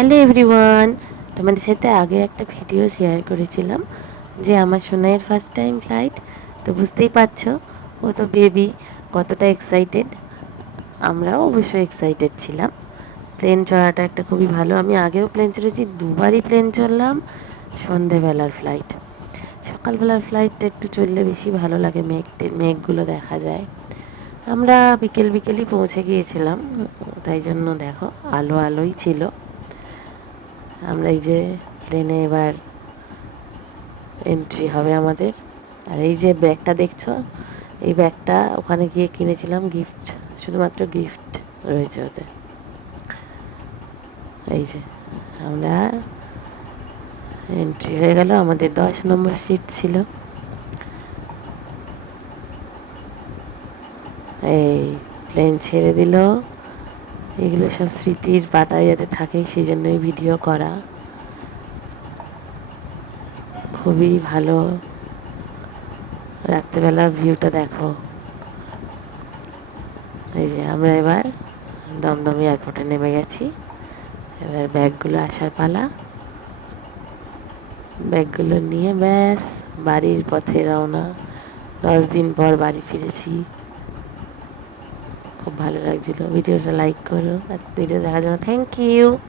Hello everyone, তোমাদের সাথে আগে একটা ভিডিও শেয়ার করেছিলাম যে আমার সোনাইয়ের ফার্স্ট টাইম ফ্লাইট। তো বুঝতেই পারছো ও তো বেবি, কতটা এক্সাইটেড। আমরাও অবশ্যই এক্সাইটেড ছিলাম। প্লেন চড়াটা একটা খুবই ভালো, আমি আগেও প্লেন চড়েছি, দুবারই প্লেন চড়লাম। সন্ধেবেলার ফ্লাইট, সকালবেলার ফ্লাইটটা একটু চললে বেশি ভালো লাগে, মেঘগুলো দেখা যায়। আমরা বিকেলই পৌঁছে গিয়েছিলাম, তাই জন্য দেখো আলো আলোই ছিল। আমরা এই যে প্লেনে এবার এন্ট্রি হবে আমাদের। আর এই যে ব্যাগটা দেখছো, এই ব্যাগটা ওখানে গিয়ে কিনেছিলাম, গিফট, শুধুমাত্র গিফট রয়েছে ওতে। এই যে আমরা এন্ট্রি হয়ে গেল, আমাদের 10 নম্বর সিট ছিল। এই প্লেন ছেড়ে দিল, এগুলো সব স্মৃতির পাতায় যাতে থাকে সেই জন্যই ভিডিও করা। খুবই ভালো, রাত্রেবেলার ভিউটা দেখো। এই যে আমরা এবার দমদম এয়ারপোর্টে নেমে গেছি, এবার ব্যাগগুলো আসার পালা। ব্যাগগুলো নিয়ে ব্যাস বাড়ির পথে রওনা। 10 দিন পর বাড়ি ফিরেছি, খুব ভালো লাগছিল। ভিডিওটা লাইক করো, আর ভিডিও দেখার জন্য থ্যাংক ইউ।